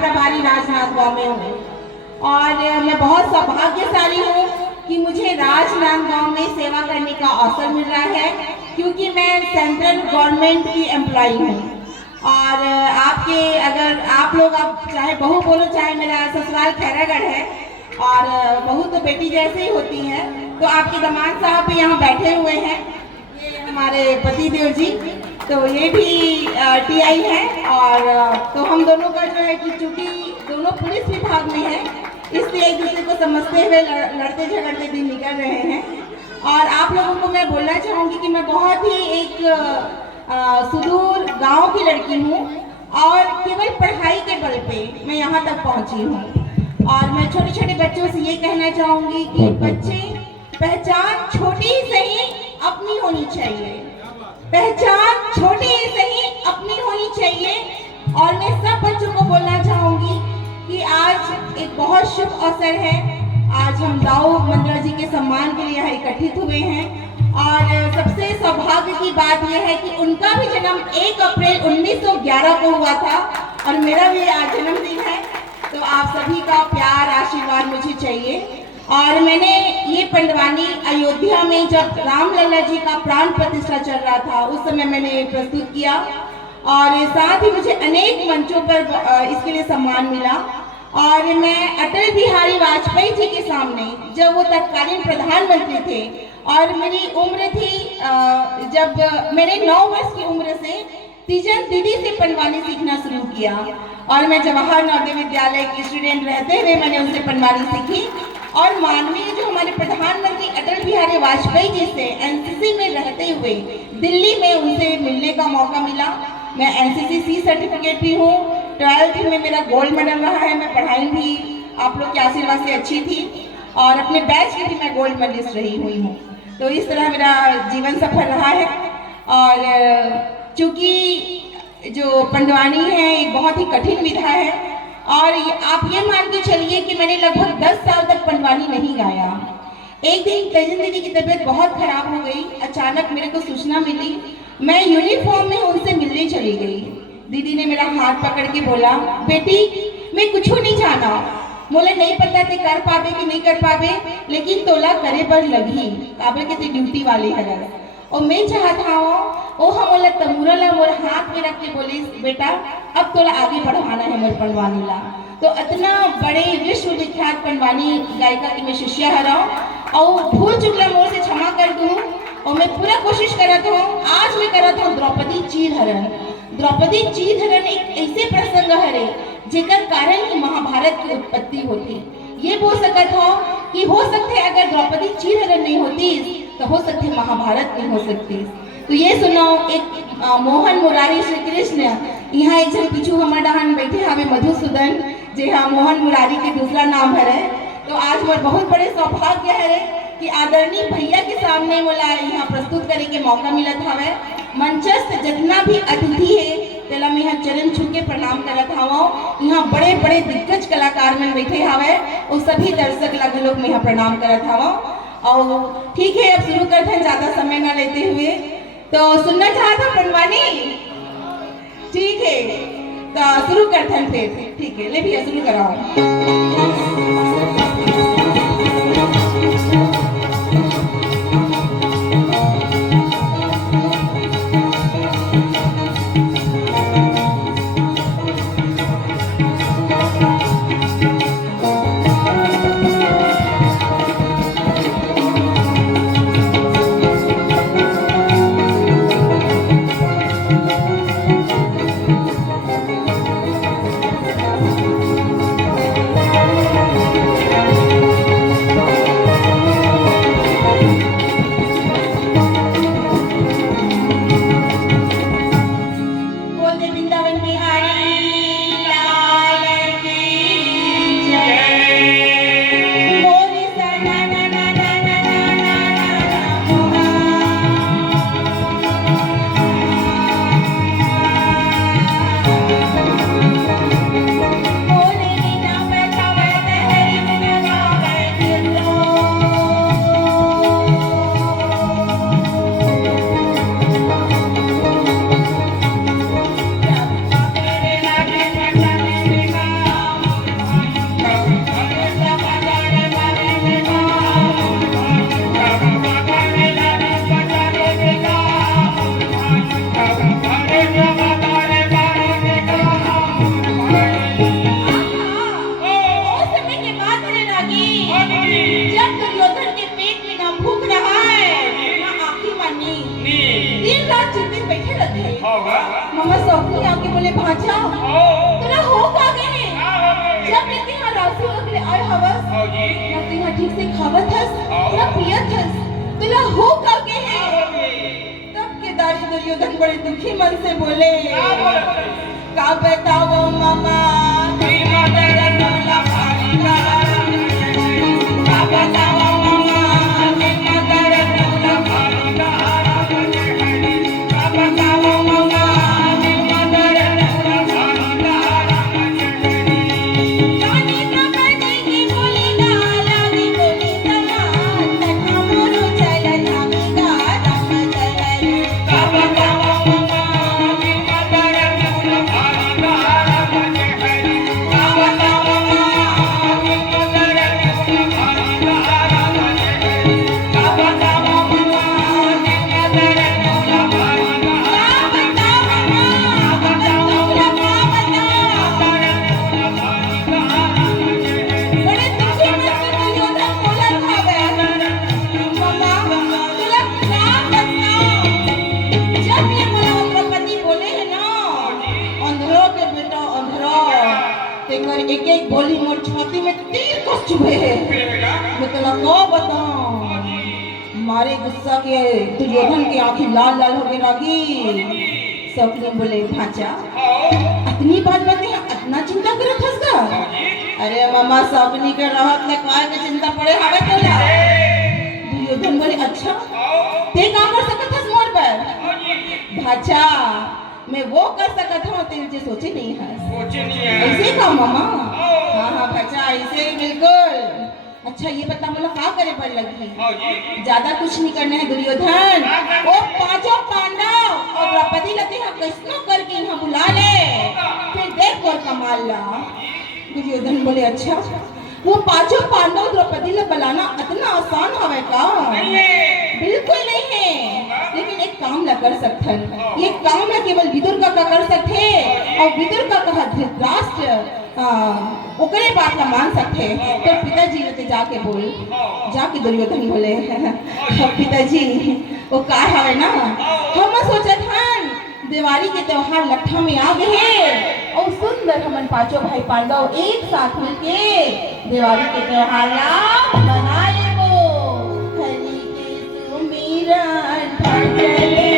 प्रभारी राजनांदगांव में हूँ और मैं बहुत सौभाग्यशाली हूँ कि मुझे राजनांदगांव में सेवा करने का अवसर मिल रहा है, क्योंकि मैं सेंट्रल गवर्नमेंट की एम्प्लॉई हूँ। और आपके अगर आप लोग आप चाहे बहू बोलो चाहे मेरा ससुराल खैरागढ़ है और बहू तो बेटी जैसे ही होती है, तो आपके दामाद साहब भी यहाँ बैठे हुए हैं, ये हमारे पतिदेव जी, तो ये भी टीआई है। और तो हम दोनों का जो है कि चूँकि दोनों पुलिस विभाग में है, इसलिए एक दूसरे को समझते हुए लड़ते झगड़ते दिन निकल रहे हैं। और आप लोगों को मैं बोलना चाहूँगी कि मैं बहुत ही एक सुदूर गांव की लड़की हूँ और केवल पढ़ाई के बल पे मैं यहाँ तक पहुँची हूँ। और मैं छोटे छोटे बच्चों से ये कहना चाहूँगी कि बच्चे, पहचान छोटी ही सही अपनी होनी चाहिए, पहचान छोटी ही सही अपनी होनी चाहिए। और मैं सब बच्चों को बोलना चाहूँगी कि आज एक बहुत शुभ अवसर है। आज हम दाऊ मंद्रा जी के सम्मान के लिए यहाँ एकत्रित हुए हैं और सबसे सौभाग्य की बात यह है कि उनका भी जन्म 1 अप्रैल 1911 को हुआ था और मेरा भी आज जन्मदिन है। तो आप सभी का प्यार आशीर्वाद मुझे चाहिए। और मैंने ये पंडवानी अयोध्या में जब रामलला जी का प्राण प्रतिष्ठा चल रहा था उस समय मैंने प्रस्तुत किया और साथ ही मुझे अनेक मंचों पर इसके लिए सम्मान मिला। और मैं अटल बिहारी वाजपेयी जी के सामने, जब वो तत्कालीन प्रधानमंत्री थे और मेरी उम्र थी जब मैंने 9 वर्ष की उम्र से तीजन दीदी से पंडवानी सीखना शुरू किया और मैं जवाहर नवोदय विद्यालय की स्टूडेंट रहते हुए मैंने उनसे पंडवानी सीखी। और माननीय जो हमारे प्रधानमंत्री अटल बिहारी वाजपेयी जी से एनसीसी में रहते हुए दिल्ली में उनसे मिलने का मौका मिला। मैं एनसीसी सी सर्टिफिकेट भी हूँ, 12th में मेरा गोल्ड मेडल रहा है। मैं पढ़ाई भी आप लोग के आशीर्वाद से अच्छी थी और अपने बैच की भी मैं गोल्ड मेडलिस्ट रही हुई हूँ। तो इस तरह मेरा जीवन सफल रहा है। और चूँकि जो पंडवानी है एक बहुत ही कठिन विधा है और आप ये मान के चलिए कि मैंने लगभग 10 साल तक पंडवानी नहीं गाया। एक दिन तेजन दीदी की तबीयत बहुत खराब हो गई, अचानक मेरे को सूचना मिली, मैं यूनिफॉर्म में उनसे मिलने चली गई। दीदी ने मेरा हाथ पकड़ के बोला, बेटी मैं कुछ नहीं जाना, मोले नहीं पता थे कर पावे कि नहीं कर पावे, लेकिन तोला करे पर लगी काबे के ड्यूटी वाली है। और मैं चाहता हूँ ओ हम तमुरा मोर हाथ में रख के बोली, बेटा अब तोला आगे बढ़ाना है मोर पंडवानी ला। तो इतना बड़े विश्व विख्यात पंडवानी गायिका की मैं शिष्या है और भूल चुकला मोर से क्षमा कर दूँ। और मैं पूरा कोशिश करत हूँ, आज मैं करत हूँ द्रौपदी चीरहरण। द्रौपदी चीरहरण एक ऐसे प्रसंग है जेकर कारण ही महाभारत की उत्पत्ति होती। ये बोल सकत हो कि हो सकते अगर द्रौपदी चीरहरण नहीं होती तो हो सकते महाभारत नहीं हो सकती। तो ये सुनो, एक मोहन मुरारी श्री कृष्ण, यहाँ एक जन पीछू हमारे डहान बैठे हमें मधुसूदन, जे हाँ मोहन मुरारी के दूसरा नाम है। तो आज मोर बहुत बड़े सौभाग्य है कि आदरणीय भैया के सामने मोला यहाँ प्रस्तुत करे के मौका मिलत हवे। मंचस्थ जितना भी अतिथि है तेला मैं यहाँ चरण छू के प्रणाम करत हूँ। यहाँ बड़े बड़े दिग्गज कलाकार में बैठे हवे और सभी दर्शक लगे लोग मैं यहाँ प्रणाम करत हूँ। और ठीक है, अब शुरू करते हैं ज़्यादा समय ना लेते हुए। तो सुनना चाहता पंडवानी? ठीक है, तो शुरू करते हैं फिर। ठीक है, ले भैया शुरू कराओ। मामा सौखी आके बोले भांजा तेरा हो का गए जब लेते हैं रासू अगले आए हवस ना तीहा ठीक से खावत हस ना पियत हस तेरा हो का गए तब केदारी दुर्योधन बड़े दुखी मन से बोले का बताओ मामा एक एक बोली मोर छाती में तीर कस चुभे है मैं तेरा को बताऊं मारे गुस्सा के दुर्योधन की आंखें लाल लाल होने लगी सबने बोले भांजा इतनी बात बताई इतना चिंता करत हस का अरे मामा सबनी के रहत ने काय के चिंता पड़े हवे तोला दुर्योधन बोले अच्छा ते का कर सकत हस मोर पर भांजा मैं वो कर सकत हूँ तुझे सोचे नहीं है ऐसे का मामा हाँ बच्चा ऐसे बिल्कुल अच्छा ये बता मुझे क्या करे पर लगी ज्यादा कुछ नहीं करना है दुर्योधन वो पांचों पांडव और द्रौपदी लते हैं कैसनो करके यहाँ बुला ले फिर देख और कमाल ला दुर्योधन बोले अच्छा वो पांचों पांडव द्रौपदी ले बुलाना इतना आसान हवे का बिल्कुल नहीं है लेकिन एक काम ला कर सकते ये काम ला केवल विदुर का कर सकते और विदुर का कहा धृतराष्ट्र ओकरे बात ला मान सकते तो पिताजी ने जाके बोल जाके दुर्योधन बोले पिताजी वो का है ना हम सोचत हन दिवाली के त्योहार लट्ठा में आ गए हैं और सुंदर हमन पांचों भाई पांडव एक साथ मिलके दिवाली के त्योहार ला मना लेबो हरि के सुमिरन भजले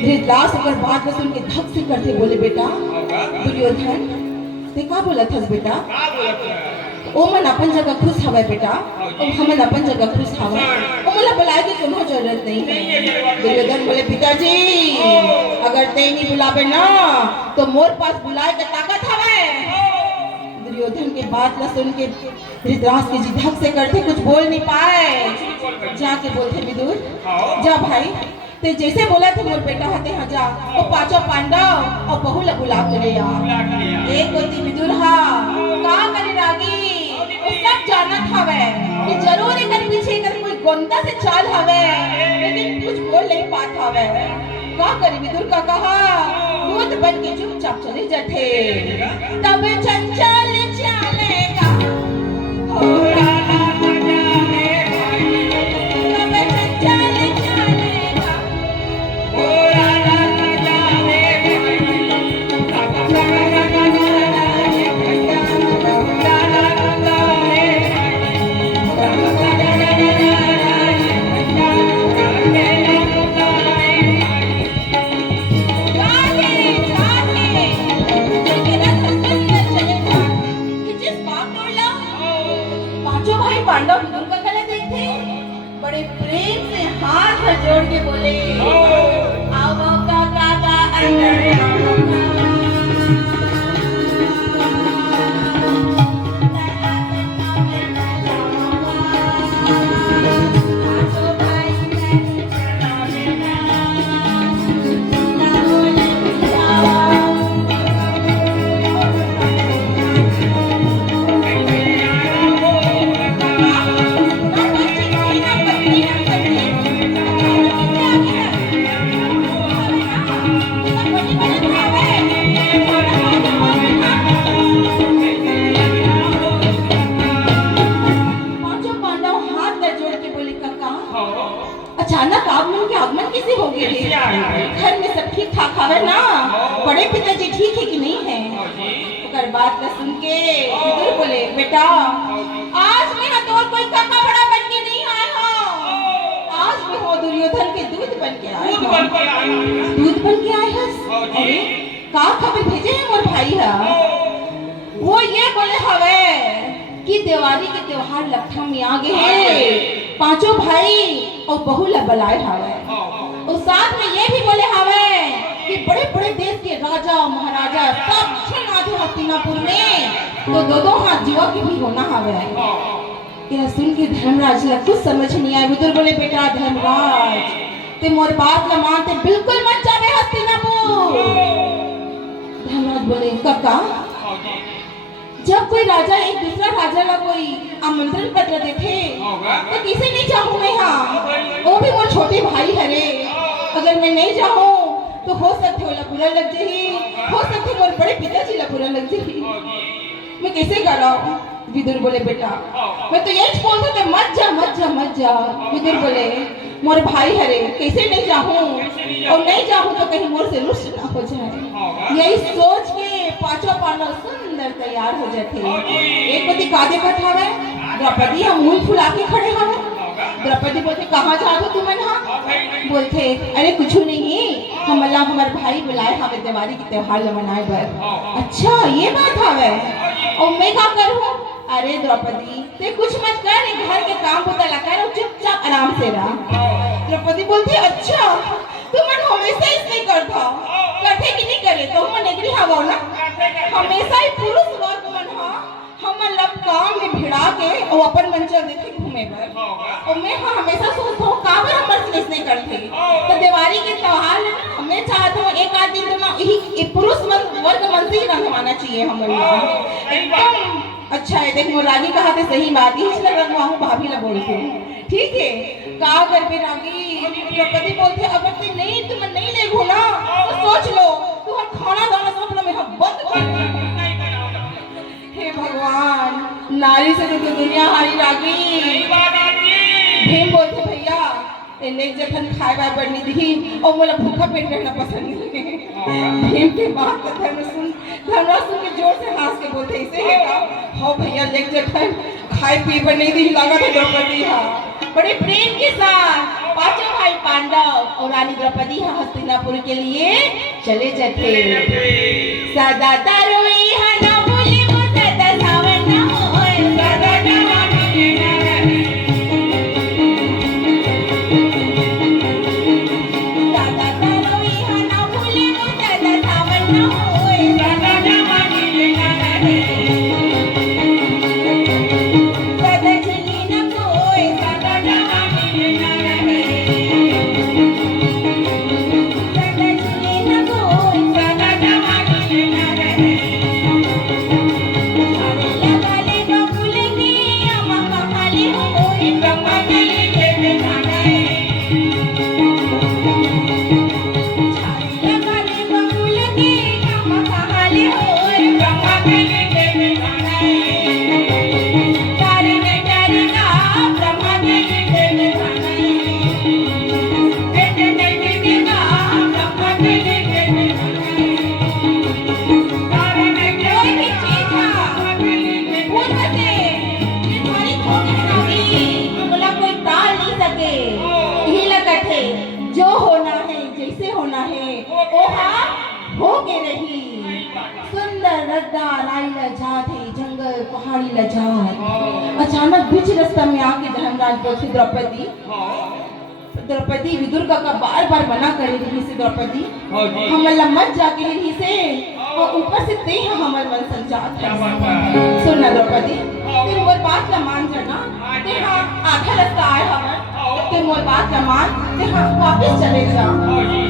धृतराष्ट्र अगर बात को सुन के धक से करते बोले बेटा दुर्योधन ते का बोला था बेटा ओ मन अपन जगह खुश हवे बेटा और हमन अपन जगह खुश हवे ओ मला बुलाए की कोनो जरूरत नहीं है दुर्योधन बोले पिताजी अगर ते नहीं बुलावे ना तो मोर पास बुलाए के ताकत हवे दुर्योधन के बात ला सुन के धृतराष्ट्र जी धक से करते कुछ बोल नहीं पाए जाके बोलते विदुर जा भाई ते जैसे बोला थे मोर बेटा हते हजा ओ पांचों पांडव और बहू ला बुला के ले आ एक गोती विदुर हा का करे रागी ओ सब जानत हवे कि जरूर एकर पीछे एकर कोई गोंदा से चाल हवे लेकिन कुछ बोल नहीं पात हवे का करे विदुर का कहा दूध बन के चुपचाप चले जाते तब चंचल चलेगा हो पांडव विदुर का गले देखते बड़े प्रेम से हाथ जोड़ के बोले आओ काका अचानक आगमन के आगमन कैसे हो गए थे? घर में सब ठीक ठाक हवे ना? बड़े पिताजी ठीक है कि नहीं है? ओकर बात न सुन के विदुर बोले, बेटा आज मैं हतोर कोई काका बड़ा बन के नहीं आया हूँ, आज मैं हो दुर्योधन के दूध बन के आया हूँ। दूध बन के आए हस? अरे का खबर भेजे है मोर भाई है? वो ये बोले हवे कि दिवाली के त्योहार लखनऊ में आ गए हैं, पांचों भाई और बहू ला बुलाए हवे, और साथ में ये भी बोले हवे कि बड़े बड़े देश के राजा महाराजा सब छन आते हस्तिनापुर में, तो दो हाथ जुआ के भी होना हवे। यह सुन के धर्मराज ला कुछ समझ नहीं आया। विदुर बोले, बेटा धर्मराज ते मोर बात ला मानते बिल्कुल मत जावे हस्तिनापुर। धर्मराज बोले, काका जब कोई राजा एक दूसरा राजा ला कोई आमंत्रण पत्र देखे तो किसे नहीं चाहूँ मैं? हाँ वो भी मोर छोटे भाई हरे, अगर मैं नहीं चाहूँ तो हो सकते हो बुरा लग जाही, हो सकते मोर बड़े पिताजी ला बुरा लग जाही, मैं कैसे करा? विदुर बोले, बेटा मैं तो यही बोलता था मत जा मत जा मत जा। विदुर बोले, मोर भाई हरे कैसे नहीं जाऊँ, और नहीं जाऊँ तो कहीं मोर से रुष्ट ना हो जाए। यही सोच के पांचों पांडव सुंदर तैयार हो जाते। एक पति कादे कट हवे, द्रौपदी हम मूल फुला के खड़े हवे। द्रौपदी बोलते, कहाँ जाओ तुम? बोलते, अरे कुछ नहीं, हम अल्लाह हमारे भाई बुलाए हवे दिवाली के त्योहार मनाए बर। अच्छा ये बात हवे, और मैं क्या करूँ? अरे द्रौपदी ते कुछ मत कर, घर के काम होता लगा कर, चुपचाप आराम से रह। द्रौपदी बोलती, अच्छा तुम हमेशा इसलिए करता करते कि नहीं करे तो हम नेगरी हवा ना, हमेशा ही पुरुष वर्ग मन हम लब काम में भिड़ा के और अपन मंचल देखे घूमे बर, और मैं हमेशा सोचता हूँ काबर हम बस नहीं करते। तो दिवाली के त्योहार हमें चाहता हूँ एक आध दिन तो ना यही पुरुष वर्ग मन से ही रंगवाना चाहिए हम एकदम। अच्छा है, देख मोरागी कहा थे सही बात, इसलिए रंगवाऊँ भाभी ला बोलते ठीक है। का कर पे रागी द्रौपदी बोलते, अगर तुम नहीं ले घूना तो सोच लो तू हम खाना दाना सब में हम बंद कर। हे भगवान, नारी से तो दुनिया हारी रागी। भीम बोलते, भैया एक जखन खाए बार बढ़नी दी और मोला भूखा पेट रहना पसंद नहीं। भीम के बात धर्मराज सुन के जोर से हंस के बोलते, इसे है हाँ भैया एक जखन खाए पी बढ़नी दी लगा था द्रौपदी। हाँ बड़े प्रेम के साथ पांचों भाई पांडव और रानी द्रौपदी हस्तिनापुर के लिए चले जाते। सदा तरोई हना बोले वो सदा सावन ना होए, सदा जवानी सदा तरोई हना बोले वो सदा सावन ना होए, सदा जवानी सदा चली न कोई, सदा जवानी सदा चली न कोई, सदा जवानी जो होना है जैसे होना है ओहा हो के रही। सुंदर रद्दा राइला जात है जंगल पहाड़ी लजात। अचानक बीच रास्ता में आके धर्मराज बोलते, द्रौपदी द्रौपदी विदुर का बार बार मना करे रही से द्रौपदी हाँ जी। हमला मत जाके रही से और ऊपर से ते हमर मन संजात क्या बात है? सुनना द्रौपदी ते मोर बात ला मान जाना ते हाँ आधा रास्ता आए हमर ते मोर बात ला मान ते हाँ वापस चले जा। हाँ जी।